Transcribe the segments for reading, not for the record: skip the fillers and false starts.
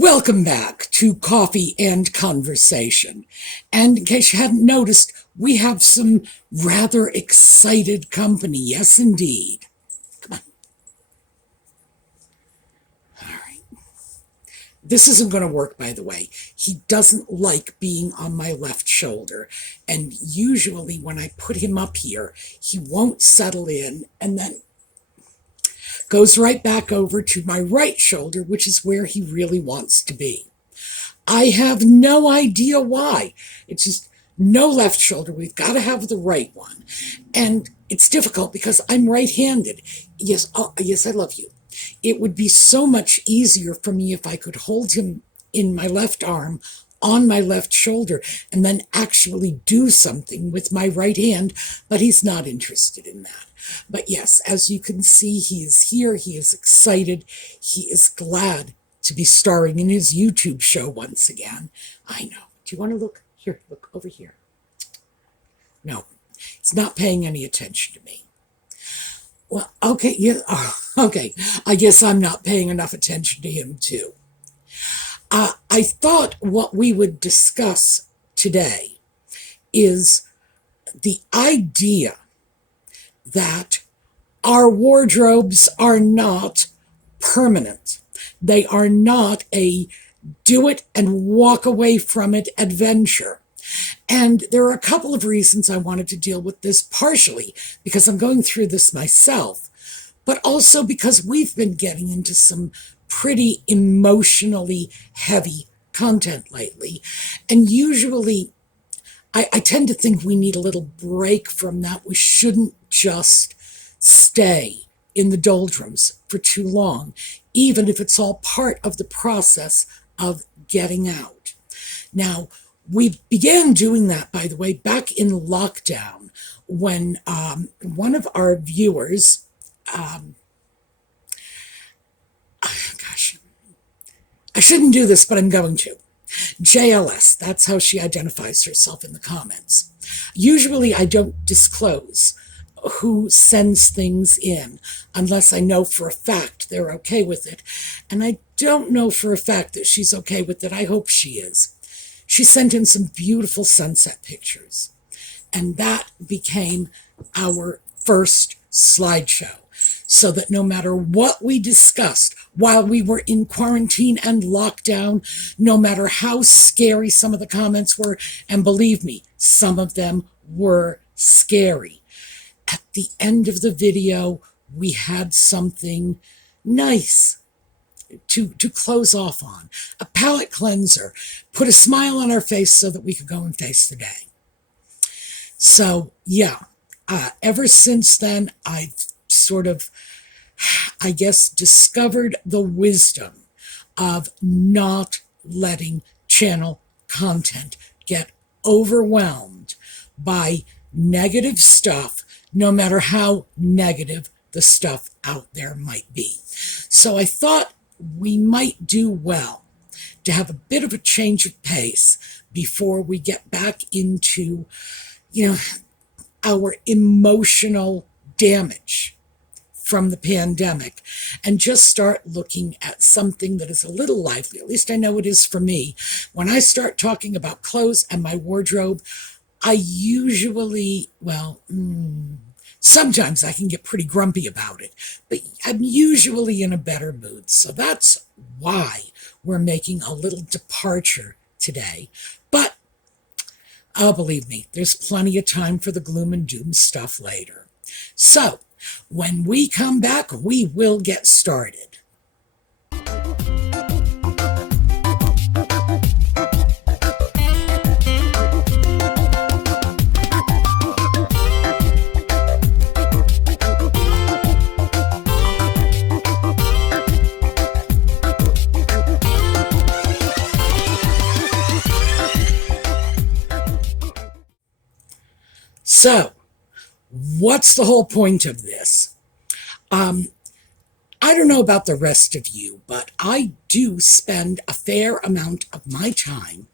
Welcome back to Coffee and Conversation. And in case you hadn't noticed, we have some rather excited company. Yes, indeed. Come on. All right. This isn't going to work, by the way. He doesn't like being on my left shoulder. And usually when I put him up here, he won't settle in and then goes right back over to my right shoulder, which is where he really wants to be. I have no idea why. It's just no left shoulder. We've got to have the right one. And it's difficult because I'm right-handed. Yes, yes, I love you. It would be so much easier for me if I could hold him in my left arm on my left shoulder and then actually do something with my right hand, but he's not interested in that. But yes, as you can see, he is here. He is excited. He is glad to be starring in his YouTube show once again. I know. Do you want to look? Here, look over here. No, he's not paying any attention to me. Well, okay, yeah, okay. I guess I'm not paying enough attention to him too. I thought what we would discuss today is the idea that our wardrobes are not permanent. They are not a do it and walk away from it adventure. And there are a couple of reasons I wanted to deal with this, partially because I'm going through this myself, but also because we've been getting into some pretty emotionally heavy content lately. And usually I tend to think we need a little break from that. We shouldn't just stay in the doldrums for too long, even if it's all part of the process of getting out. Now, we began doing that, by the way, back in lockdown when one of our viewers, I shouldn't do this, but I'm going to. JLS, that's how she identifies herself in the comments. Usually I don't disclose who sends things in unless I know for a fact they're okay with it. And I don't know for a fact that she's okay with it. I hope she is. She sent in some beautiful sunset pictures. And that became our first slideshow. So that no matter what we discussed while we were in quarantine and lockdown, no matter how scary some of the comments were, and believe me, some of them were scary, at the end of the video, we had something nice to close off on. A palate cleanser, put a smile on our face so that we could go and face the day. So, yeah, ever since then, I've sort of, I guess, discovered the wisdom of not letting channel content get overwhelmed by negative stuff, no matter how negative the stuff out there might be. So I thought we might do well to have a bit of a change of pace before we get back into, our emotional damage from the pandemic and just start looking at something that is a little lively. At least I know it is for me. When I start talking about clothes and my wardrobe, I usually, sometimes I can get pretty grumpy about it, but I'm usually in a better mood. So that's why we're making a little departure today. But believe me, there's plenty of time for the gloom and doom stuff later. So when we come back, we will get started. So, what's the whole point of this? I don't know about the rest of you, but I do spend a fair amount of my time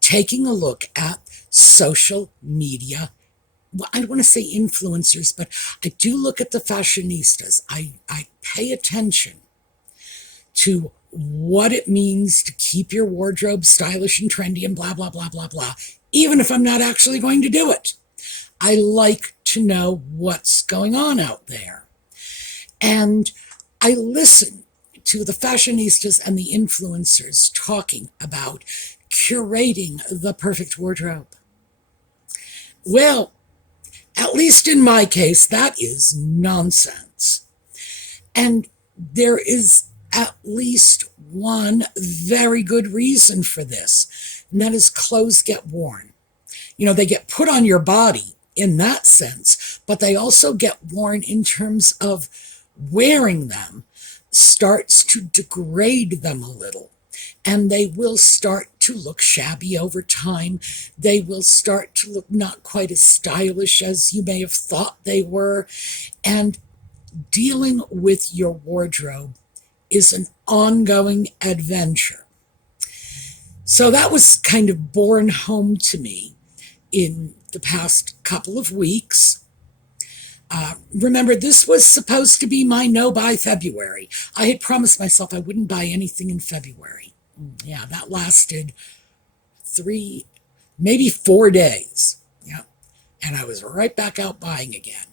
taking a look at social media. Well, I don't want to say influencers, but I do look at the fashionistas. I pay attention to what it means to keep your wardrobe stylish and trendy and blah, blah, blah, blah, blah, even if I'm not actually going to do it. I like to know what's going on out there. And I listen to the fashionistas and the influencers talking about curating the perfect wardrobe. Well, at least in my case, that is nonsense. And there is at least one very good reason for this, and that is clothes get worn. They get put on your body in that sense, but they also get worn in terms of wearing them starts to degrade them a little, and they will start to look shabby over time. They will start to look not quite as stylish as you may have thought they were, and dealing with your wardrobe is an ongoing adventure. So that was kind of borne home to me in the past couple of weeks. Remember, this was supposed to be my no-buy February. I had promised myself I wouldn't buy anything in February. Yeah, that lasted 3, maybe 4 days. Yeah, and I was right back out buying again.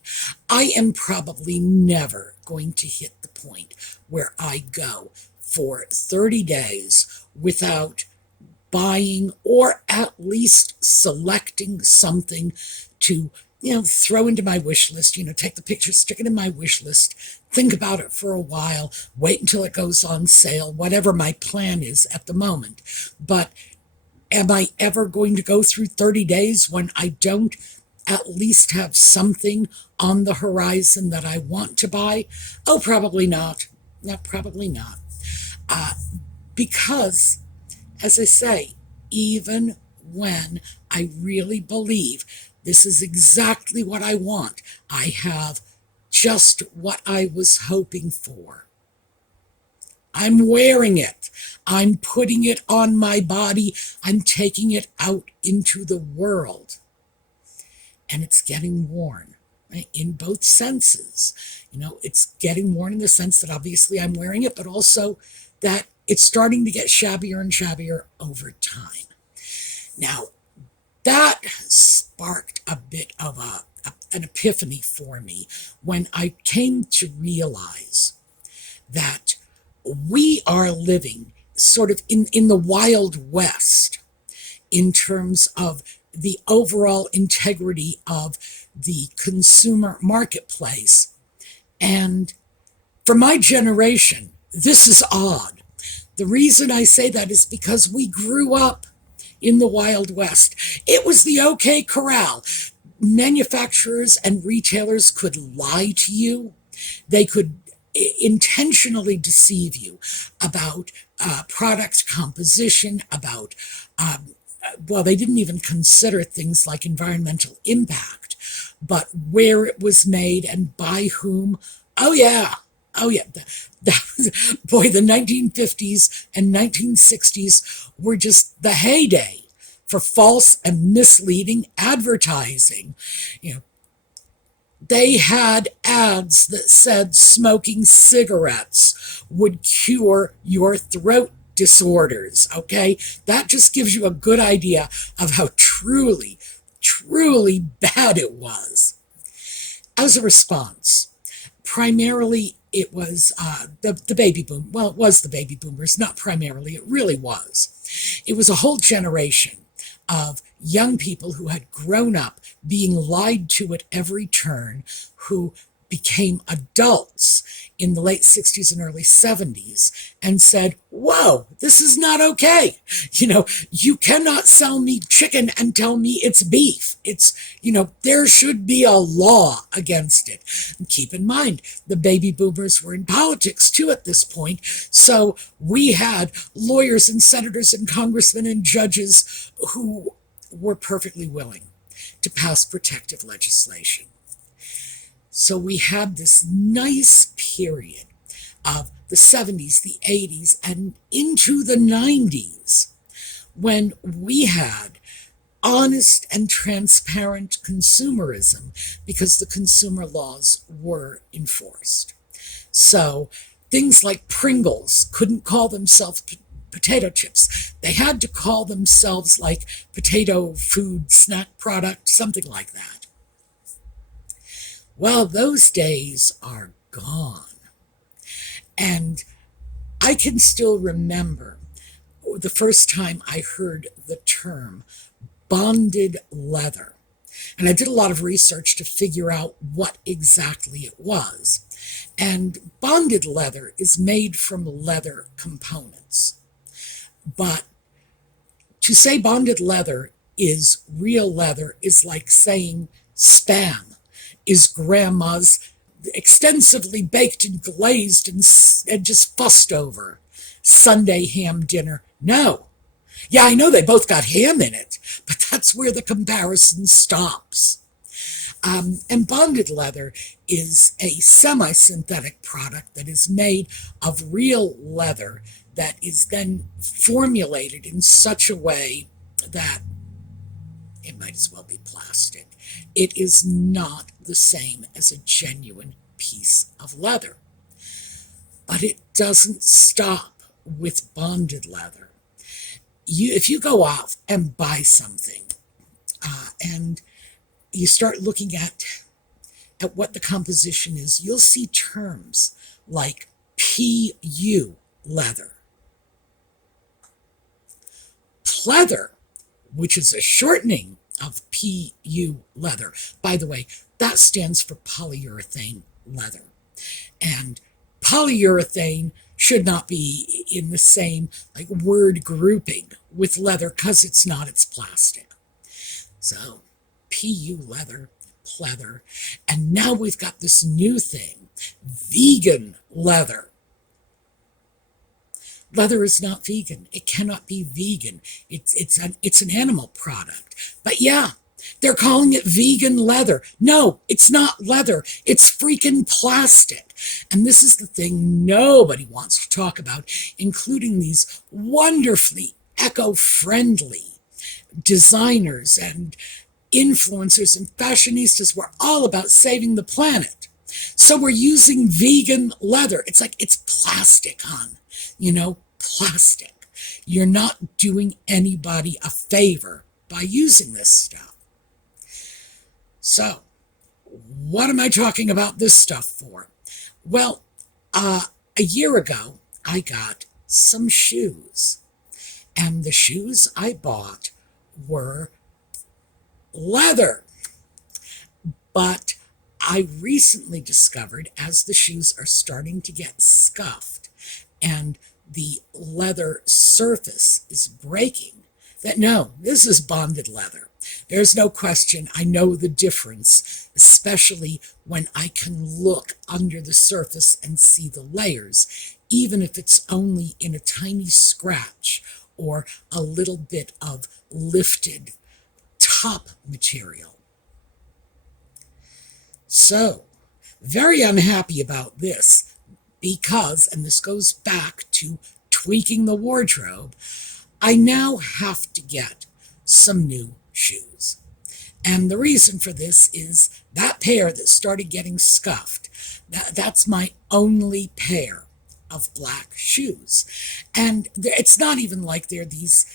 I am probably never going to hit the point where I go for 30 days without buying or at least selecting something to throw into my wish list, take the picture, stick it in my wish list, think about it for a while, wait until it goes on sale, whatever my plan is at the moment. But am I ever going to go through 30 days when I don't at least have something on the horizon that I want to buy? Oh, probably not. No, probably not. Because, as I say, even when I really believe this is exactly what I want, I have just what I was hoping for, I'm wearing it. I'm putting it on my body. I'm taking it out into the world. And it's getting worn, right? In both senses. It's getting worn in the sense that obviously I'm wearing it, but also that it's starting to get shabbier and shabbier over time. Now, that sparked a bit of an epiphany for me when I came to realize that we are living sort of in the Wild West in terms of the overall integrity of the consumer marketplace. And for my generation, this is odd. The reason I say that is because we grew up in the Wild West. It was the OK Corral. Manufacturers and retailers could lie to you. They could intentionally deceive you about product composition, about, they didn't even consider things like environmental impact, but where it was made and by whom. Oh, yeah. That was, boy, the 1950s and 1960s were just the heyday for false and misleading advertising. They had ads that said smoking cigarettes would cure your throat disorders, okay? That just gives you a good idea of how truly, truly bad it was. As a response, primarily it was the baby boom. Well, it was the baby boomers, not primarily. It really was. It was a whole generation of young people who had grown up being lied to at every turn, who became adults in the late 60s and early 70s and said, whoa, this is not okay. You cannot sell me chicken and tell me it's beef. There should be a law against it. And keep in mind, the baby boomers were in politics too at this point. So we had lawyers and senators and congressmen and judges who were perfectly willing to pass protective legislation. So we had this nice period of the 70s, the 80s, and into the 90s when we had honest and transparent consumerism because the consumer laws were enforced. So Things like Pringles couldn't call themselves potato chips. They had to call themselves like potato food snack product, something like that. Well, those days are gone. And I can still remember the first time I heard the term bonded leather. And I did a lot of research to figure out what exactly it was. And bonded leather is made from leather components. But to say bonded leather is real leather is like saying Spam is grandma's extensively baked and glazed and just fussed over Sunday ham dinner. No. Yeah, I know they both got ham in it, but that's where the comparison stops. And bonded leather is a semi-synthetic product that is made of real leather that is then formulated in such a way that it might as well be plastic. It is not the same as a genuine piece of leather. But it doesn't stop with bonded leather. If you go off and buy something and you start looking at what the composition is, you'll see terms like PU leather, pleather, which is a shortening of PU leather. By the way, that stands for polyurethane leather. And polyurethane should not be in the same word grouping with leather because it's not, it's plastic. So PU leather, pleather, and now we've got this new thing, vegan leather. Leather is not vegan. It cannot be vegan. It's an animal product. But yeah, they're calling it vegan leather. No, it's not leather. It's freaking plastic. And this is the thing nobody wants to talk about, including these wonderfully eco-friendly designers and influencers and fashionistas. We're all about saving the planet. So we're using vegan leather. It's like it's plastic, hon. Plastic. You're not doing anybody a favor by using this stuff. So, what am I talking about this stuff for? Well, a year ago, I got some shoes. And the shoes I bought were leather. But I recently discovered, as the shoes are starting to get scuffed and the leather surface is breaking, that no, this is bonded leather. There's no question. I know the difference, especially when I can look under the surface and see the layers, even if it's only in a tiny scratch or a little bit of lifted top material. So, very unhappy about this because, and this goes back to tweaking the wardrobe, I now have to get some new shoes. And the reason for this is that pair that started getting scuffed, that's my only pair of black shoes. And it's not even like they're these,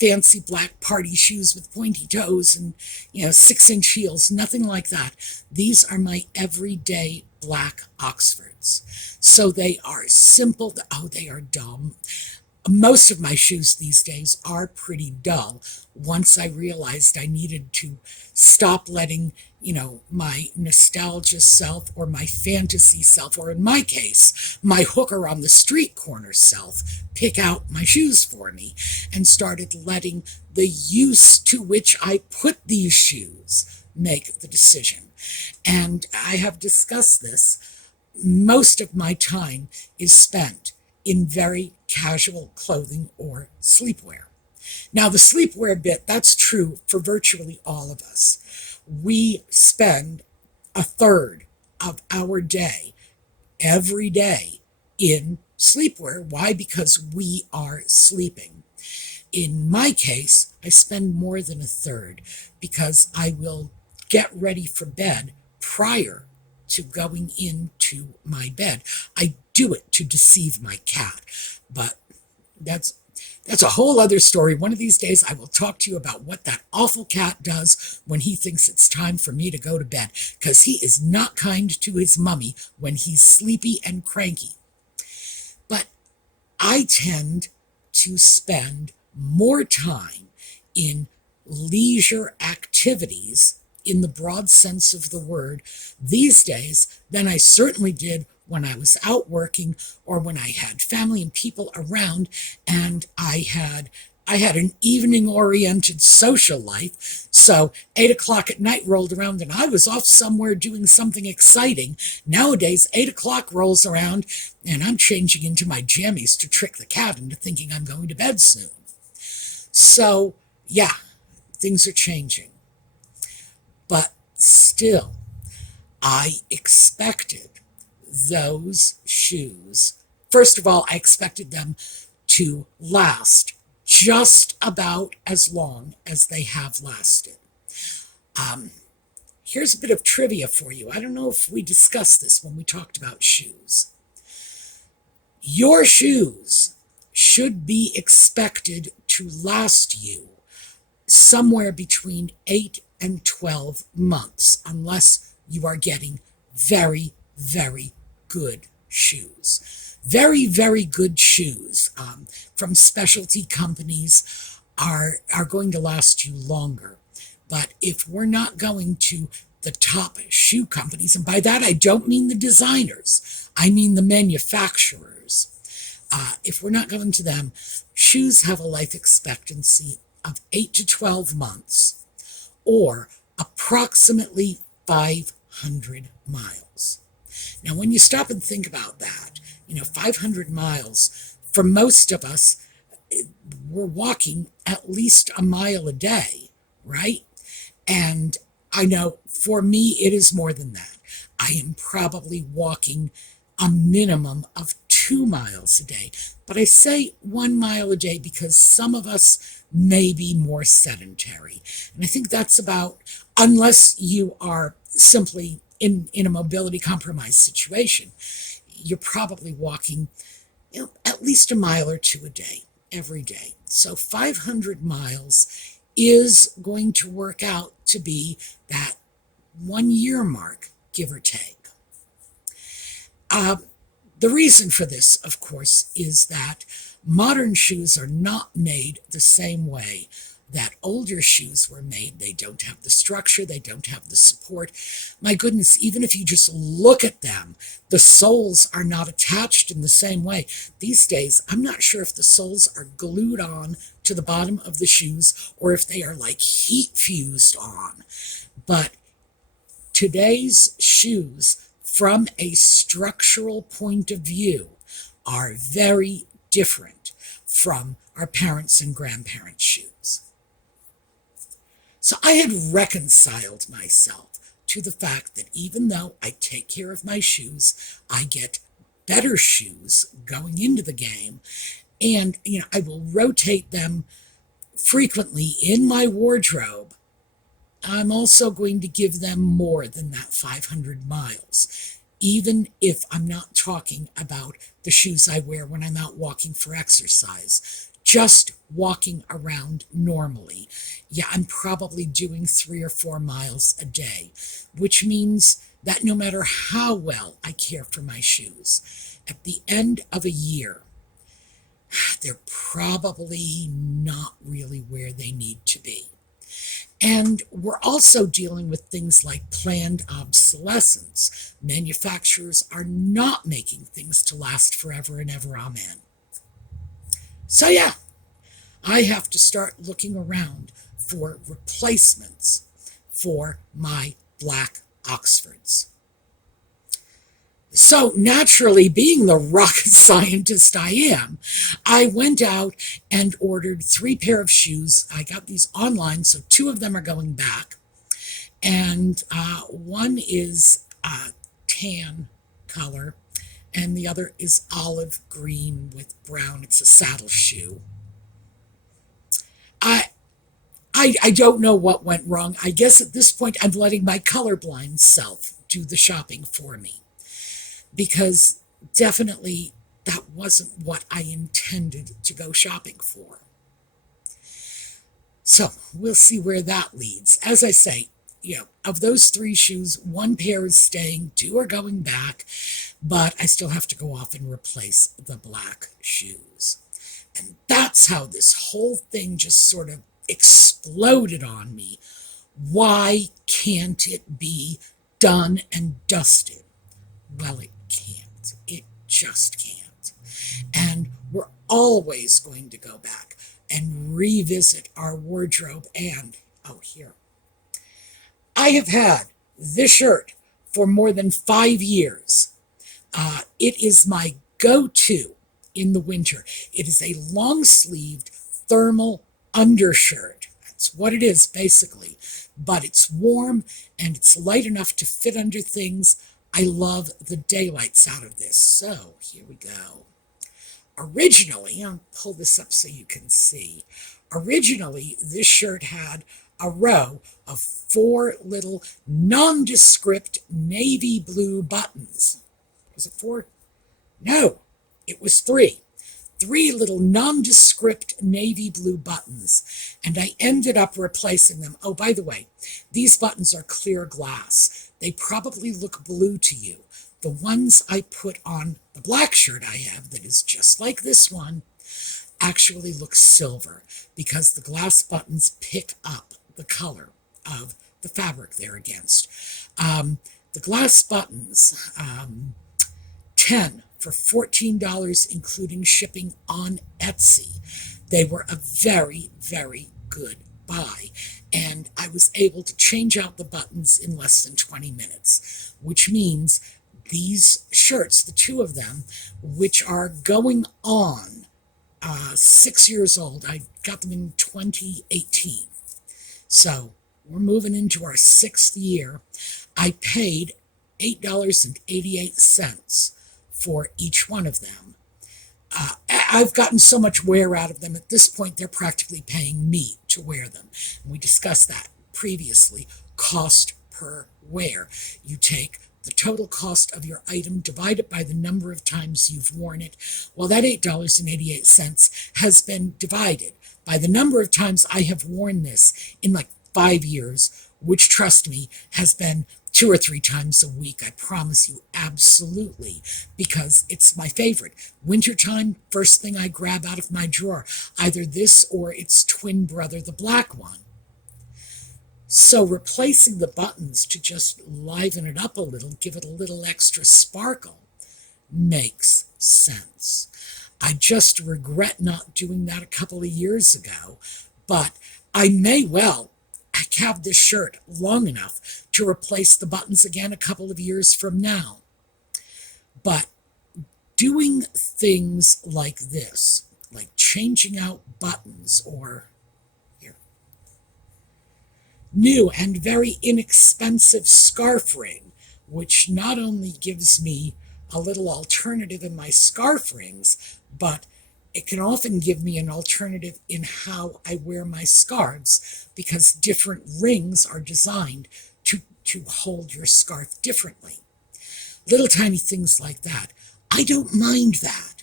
fancy black party shoes with pointy toes and, 6-inch heels, nothing like that. These are my everyday black Oxfords. So they are simple. Oh, they are dumb. Most of my shoes these days are pretty dull. Once I realized I needed to stop letting, my nostalgia self or my fantasy self, or in my case, my hooker on the street corner self, pick out my shoes for me, and started letting the use to which I put these shoes make the decision. And I have discussed this. Most of my time is spent in very casual clothing or sleepwear. Now, the sleepwear bit, that's true for virtually all of us. We spend a third of our day, every day, in sleepwear. Why? Because we are sleeping. In my case, I spend more than a third because I will get ready for bed prior to going into my bed. I do it to deceive my cat. But that's a whole other story. One of these days I will talk to you about what that awful cat does when he thinks it's time for me to go to bed, because he is not kind to his mummy when he's sleepy and cranky. But I tend to spend more time in leisure activities in the broad sense of the word these days than I certainly did when I was out working or when I had family and people around and I had an evening-oriented social life. So 8 o'clock at night rolled around and I was off somewhere doing something exciting. Nowadays, 8 o'clock rolls around and I'm changing into my jammies to trick the cat into thinking I'm going to bed soon. So, yeah, things are changing. But still, I expected those shoes. First of all, I expected them to last just about as long as they have lasted. Here's a bit of trivia for you. I don't know if we discussed this when we talked about shoes. Your shoes should be expected to last you somewhere between 8 and 12 months, unless you are getting very, very good shoes. Very, very good shoes from specialty companies are going to last you longer. But if we're not going to the top shoe companies, and by that I don't mean the designers, I mean the manufacturers. If we're not going to them, shoes have a life expectancy of 8 to 12 months, or approximately 500 miles. Now, when you stop and think about that, 500 miles, for most of us, we're walking at least a mile a day, right? And I know for me, it is more than that. I am probably walking a minimum of 2 miles a day. But I say 1 mile a day because some of us may be more sedentary. And I think that's about, unless you are simply in a mobility compromised situation, you're probably walking at least a mile or two a day, every day. So 500 miles is going to work out to be that 1 year mark, give or take. The reason for this, of course, is that modern shoes are not made the same way that older shoes were made. They don't have the structure, they don't have the support. My goodness, even if you just look at them, the soles are not attached in the same way. These days, I'm not sure if the soles are glued on to the bottom of the shoes or if they are like heat fused on. But today's shoes, from a structural point of view, are very different from our parents' and grandparents' shoes. So I had reconciled myself to the fact that even though I take care of my shoes, I get better shoes going into the game, and I will rotate them frequently in my wardrobe. I'm also going to give them more than that 500 miles, even if I'm not talking about the shoes I wear when I'm out walking for exercise. Just walking around normally, I'm probably doing 3 or 4 miles a day, which means that no matter how well I care for my shoes, at the end of a year, they're probably not really where they need to be. And we're also dealing with things like planned obsolescence. Manufacturers are not making things to last forever and ever, amen. So I have to start looking around for replacements for my black Oxfords. So naturally, being the rocket scientist I am, I went out and ordered 3 pair of shoes. I got these online, so 2 of them are going back. And one is tan color, and the other is olive green with brown. It's a saddle shoe. I don't know what went wrong. I guess at this point I'm letting my colorblind self do the shopping for me. Because definitely that wasn't what I intended to go shopping for. So we'll see where that leads. As I say, of those 3 shoes, 1 pair is staying, 2 are going back, but I still have to go off and replace the black shoes. And that's how this whole thing just sort of exploded on me. Why can't it be done and dusted? Well, it can't. It just can't. And we're always going to go back and revisit our wardrobe. And, oh, here. I have had this shirt for more than 5 years. It is my go-to in the winter. It is a long-sleeved thermal undershirt. That's what it is, basically. But it's warm and it's light enough to fit under things. I love the daylights out of this. So, here we go. Originally, I'll pull this up so you can see. Originally, this shirt had a row of 4 little nondescript navy blue buttons. Was it 4? No, it was 3. 3 little nondescript navy blue buttons. And I ended up replacing them. Oh, by the way, these buttons are clear glass. They probably look blue to you. The ones I put on the black shirt I have that is just like this one actually look silver because the glass buttons pick up the color of the fabric they're against. The glass buttons, 10 for $14, including shipping on Etsy. They were a very, very good buy. And I was able to change out the buttons in less than 20 minutes, which means these shirts, the 2 of them, which are going on 6 years old, I got them in 2018. So we're moving into our 6th year. I paid $8.88 for each one of them. I've gotten so much wear out of them. At this point, they're practically paying me to wear them. And we discussed that previously. Cost per wear. You take the total cost of your item, divide it by the number of times you've worn it. Well, that $8.88 has been divided by the number of times I have worn this in like 5 years, which, trust me, has been 2 or 3 times a week. I promise you, absolutely, because it's my favorite. Wintertime, first thing I grab out of my drawer, either this or its twin brother, the black one. So replacing the buttons to just liven it up a little, give it a little extra sparkle, makes sense. I just regret not doing that a couple of years ago, but I may well have this shirt long enough to replace the buttons again a couple of years from now. But doing things like this, like changing out buttons or new and very inexpensive scarf ring, which not only gives me a little alternative in my scarf rings, but it can often give me an alternative in how I wear my scarves, because different rings are designed to hold your scarf differently. Little tiny things like that. I don't mind that.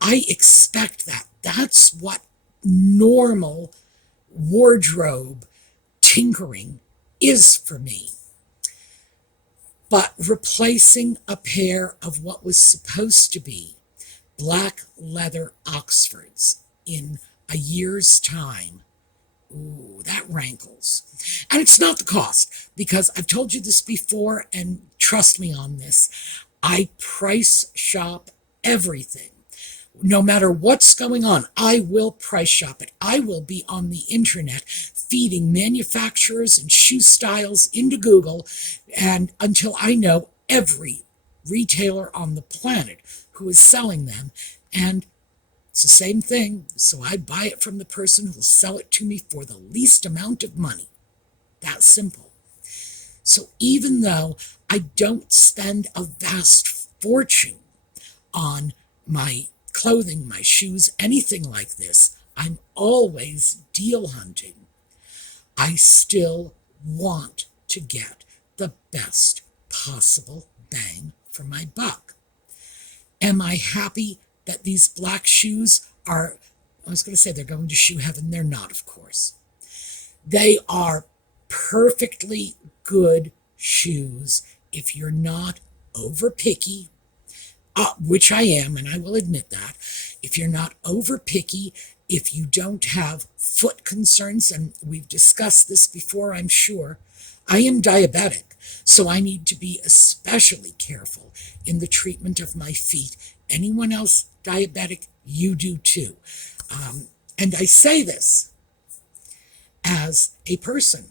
I expect that. That's what normal wardrobe tinkering is for me. But replacing a pair of what was supposed to be black leather Oxfords in a year's time, ooh, that rankles. And it's not the cost, because I've told you this before, and trust me on this, I price shop everything. No matter what's going on, I will price shop it. I will be on the internet feeding manufacturers and shoe styles into Google, and until I know every retailer on the planet who is selling them. And it's the same thing. So I buy it from the person who will sell it to me for the least amount of money. That simple. So even though I don't spend a vast fortune on my clothing, my shoes, anything like this, I'm always deal hunting. I still want to get the best possible bang for my buck. Am I happy that these black shoes are, I was going to say they're going to shoe heaven. They're not, of course. They are perfectly good shoes if you're not over picky, which I am, and I will admit that. If you're not over picky, if you don't have foot concerns, and we've discussed this before, I'm sure, I am diabetic, so I need to be especially careful in the treatment of my feet. Anyone else diabetic, you do too. And I say this as a person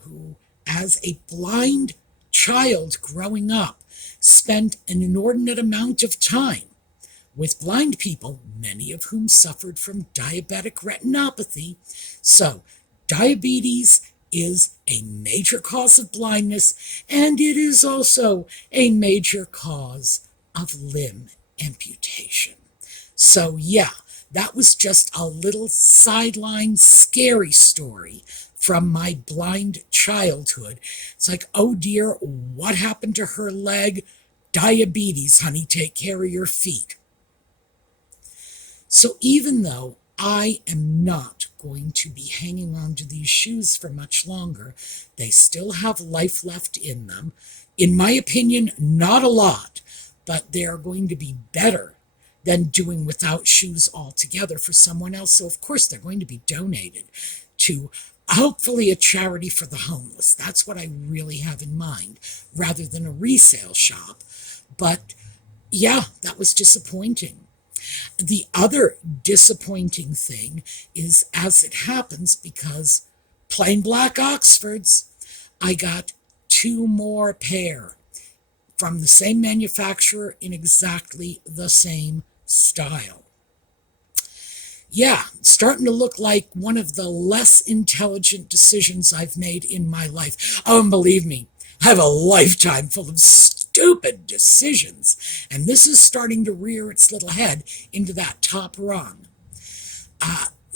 who, as a blind child growing up, spent an inordinate amount of time with blind people, many of whom suffered from diabetic retinopathy. So, diabetes is a major cause of blindness, and it is also a major cause of limb amputation. So, yeah, that was just a little sideline scary story from my blind childhood. It's like, oh dear, what happened to her leg? Diabetes, honey, take care of your feet. So even though I am not going to be hanging on to these shoes for much longer, they still have life left in them. In my opinion, not a lot, but they are going to be better than doing without shoes altogether for someone else. So of course they're going to be donated to hopefully a charity for the homeless. That's what I really have in mind, rather than a resale shop. But yeah, that was disappointing. The other disappointing thing is, as it happens, because plain black Oxfords, I got 2 more pair from the same manufacturer in exactly the same style. Yeah, it's starting to look like one of the less intelligent decisions I've made in my life. Oh, and believe me, I have a lifetime full of stupid decisions, and this is starting to rear its little head into that top rung.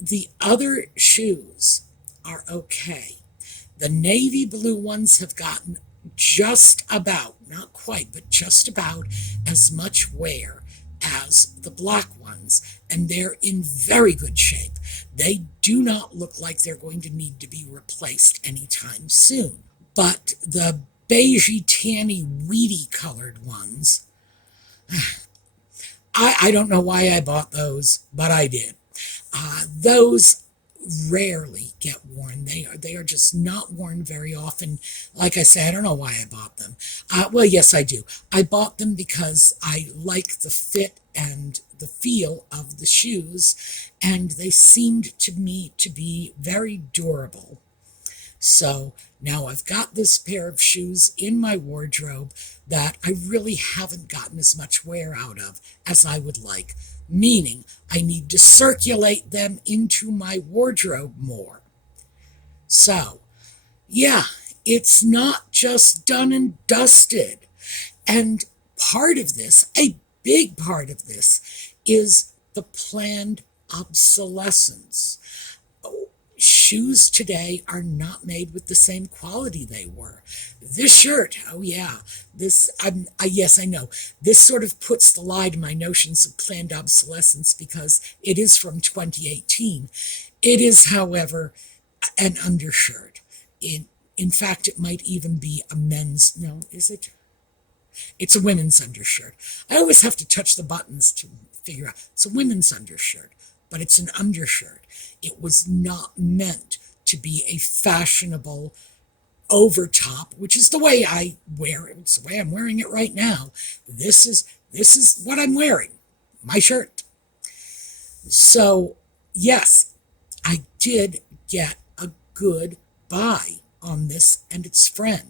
The other shoes are okay. The navy blue ones have gotten just about, not quite, but just about as much wear as the black ones, and they're in very good shape. They do not look like they're going to need to be replaced anytime soon. But the beigey, tanny, weedy colored ones, I don't know why I bought those, but I did. Those rarely get worn. They are just not worn very often. Like I say, I don't know why I bought them. Well, yes, I do. I bought them because I like the fit and the feel of the shoes, and they seemed to me to be very durable. So now I've got this pair of shoes in my wardrobe that I really haven't gotten as much wear out of as I would like, meaning I need to circulate them into my wardrobe more. So, yeah, it's not just done and dusted. And part of this, a big part of this, is the planned obsolescence. Shoes today are not made with the same quality they were. This shirt, oh yeah, yes, I know. This sort of puts the lie to my notions of planned obsolescence because it is from 2018. It is, however, an undershirt. In fact, it might even be a men's, no, is it? It's a women's undershirt. I always have to touch the buttons to figure out. It's a women's undershirt, but it's an undershirt. It was not meant to be a fashionable overtop, which is the way I wear it. It's the way I'm wearing it right now. This is what I'm wearing, my shirt. So, yes, I did get a good buy on this and its friend.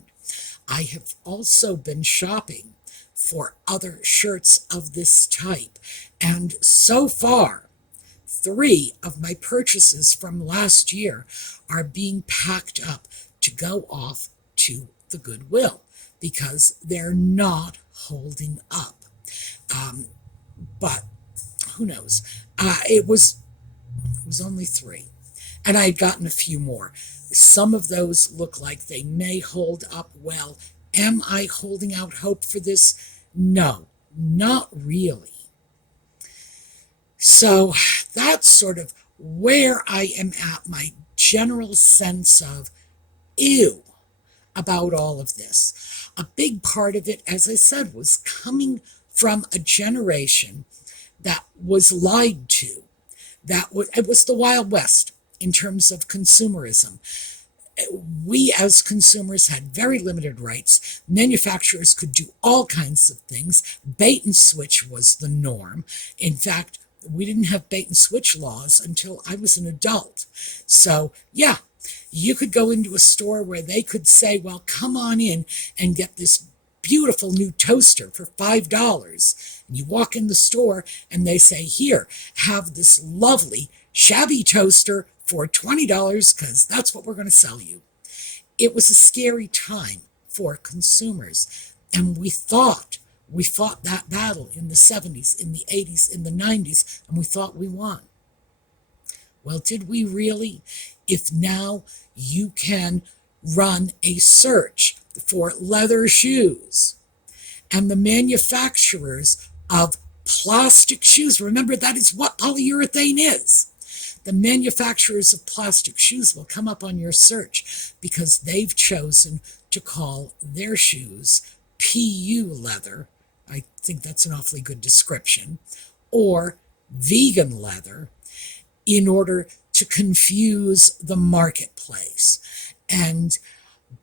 I have also been shopping for other shirts of this type, and so far, 3 of my purchases from last year are being packed up to go off to the Goodwill because they're not holding up. But who knows? It was only 3, and I had gotten a few more. Some of those look like they may hold up well. Am I holding out hope for this? No, not really. So that's sort of where I am at, my general sense of ew about all of this. A big part of it, as I said, was coming from a generation that was lied to. It was the Wild West in terms of consumerism. We as consumers had very limited rights. Manufacturers could do all kinds of things. Bait and switch was the norm. In fact, we didn't have bait and switch laws until I was an adult. So, yeah, you could go into a store where they could say, well, come on in and get this beautiful new toaster for $5. And you walk in the store and they say, here, have this lovely shabby toaster for $20 because that's what we're going to sell you. It was a scary time for consumers. And we fought that battle in the 70s, in the 80s, in the 90s, and we thought we won. Well, did we really? If now you can run a search for leather shoes and the manufacturers of plastic shoes, remember that is what polyurethane is. The manufacturers of plastic shoes will come up on your search because they've chosen to call their shoes PU leather. I think that's an awfully good description, or vegan leather, in order to confuse the marketplace. And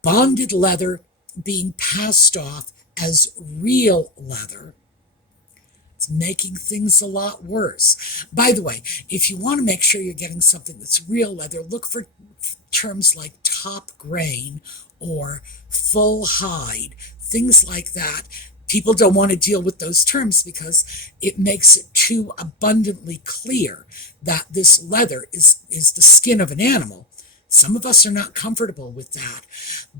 bonded leather being passed off as real leather, it's making things a lot worse. By the way, if you want to make sure you're getting something that's real leather, look for terms like top grain or full hide, things like that. People don't want to deal with those terms because it makes it too abundantly clear that this leather is the skin of an animal. Some of us are not comfortable with that,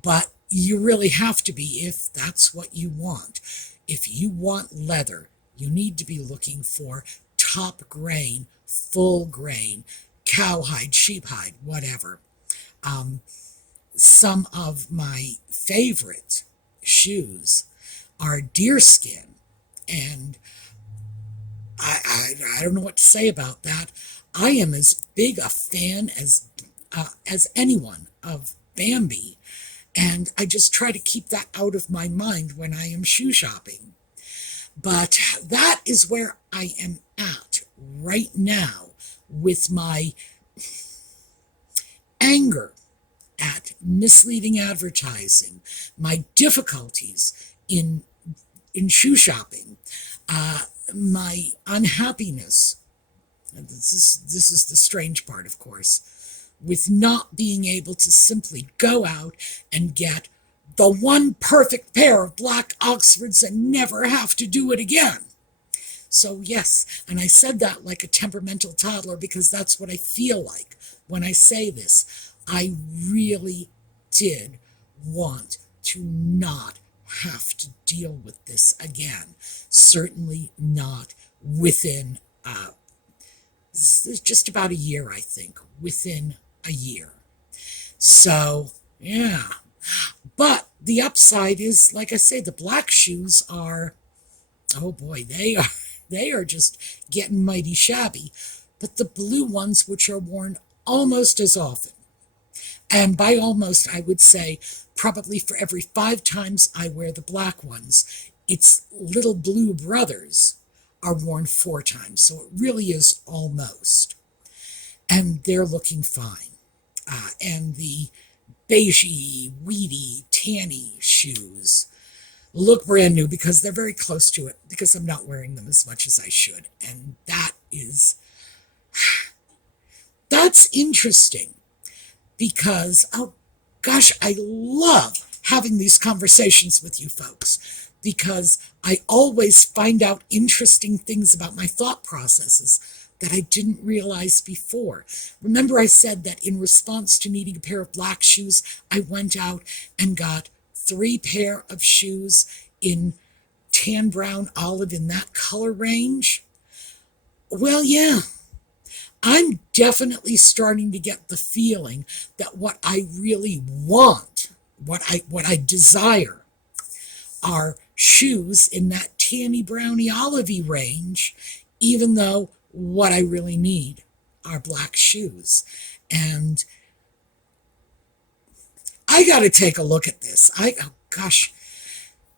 but you really have to be if that's what you want. If you want leather, you need to be looking for top grain, full grain, cowhide, sheep hide, whatever. Some of my favorite shoes are deerskin, and I don't know what to say about that. I am as big a fan as anyone of Bambi, and I just try to keep that out of my mind when I am shoe shopping. But that is where I am at right now with my anger at misleading advertising, my difficulties in shoe shopping, my unhappiness. And this is the strange part, of course, with not being able to simply go out and get the one perfect pair of black Oxfords and never have to do it again. So yes, and I said that like a temperamental toddler because that's what I feel like when I say this. I really did want to not have to deal with this again. Certainly not within just about a year, I think. Within a year. So, yeah. But the upside is, like I say, the black shoes are, oh boy, they are just getting mighty shabby. But the blue ones, which are worn almost as often, and by almost, I would say, probably for every 5 times I wear the black ones, its little blue brothers are worn 4 times. So it really is almost. And they're looking fine. And the beigey, weedy, tanny shoes look brand new because they're very close to it, because I'm not wearing them as much as I should. And that's interesting. Because, oh gosh, I love having these conversations with you folks because I always find out interesting things about my thought processes that I didn't realize before. Remember I said that in response to needing a pair of black shoes, I went out and got 3 pair of shoes in tan, brown, olive, in that color range? Well, yeah. I'm definitely starting to get the feeling that what I really want, what I desire, are shoes in that tanny, browny, olivey range, even though what I really need are black shoes. And I got to take a look at this. Oh gosh,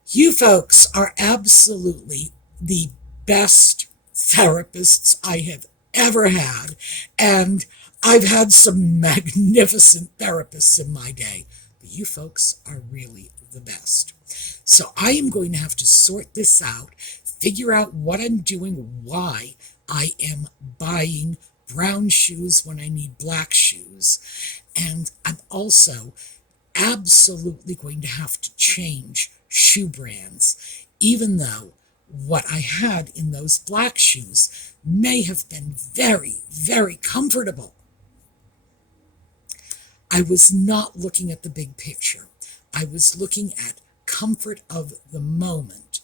you folks are absolutely the best therapists I have ever had. And I've had some magnificent therapists in my day, but you folks are really the best. So I am going to have to sort this out, figure out what I'm doing, why I am buying brown shoes when I need black shoes. And I'm also absolutely going to have to change shoe brands, even though what I had in those black shoes may have been very, very comfortable. I was not looking at the big picture. I was looking at comfort of the moment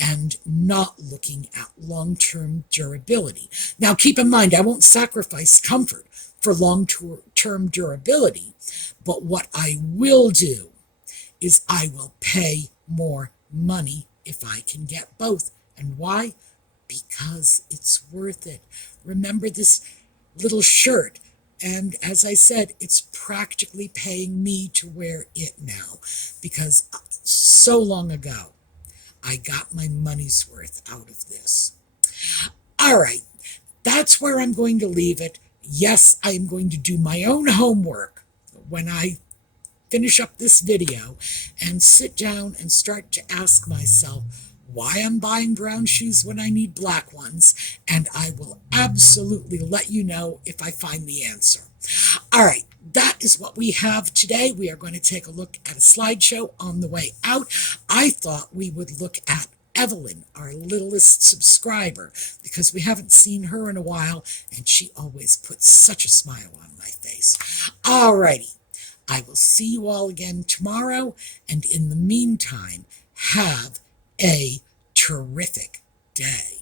and not looking at long-term durability. Now, keep in mind, I won't sacrifice comfort for long-term durability, but what I will do is I will pay more money if I can get both. And why? Because it's worth it. Remember this little shirt, and as I said, it's practically paying me to wear it now, because so long ago I got my money's worth out of this. All right, that's where I'm going to leave it. Yes, I am going to do my own homework when I finish up this video and sit down and start to ask myself why I'm buying brown shoes when I need black ones, and I will absolutely let you know if I find the answer. All right, that is what we have today. We are going to take a look at a slideshow on the way out. I thought we would look at Evelyn, our littlest subscriber, because we haven't seen her in a while, and she always puts such a smile on my face. All righty. I will see you all again tomorrow, and in the meantime, have a terrific day.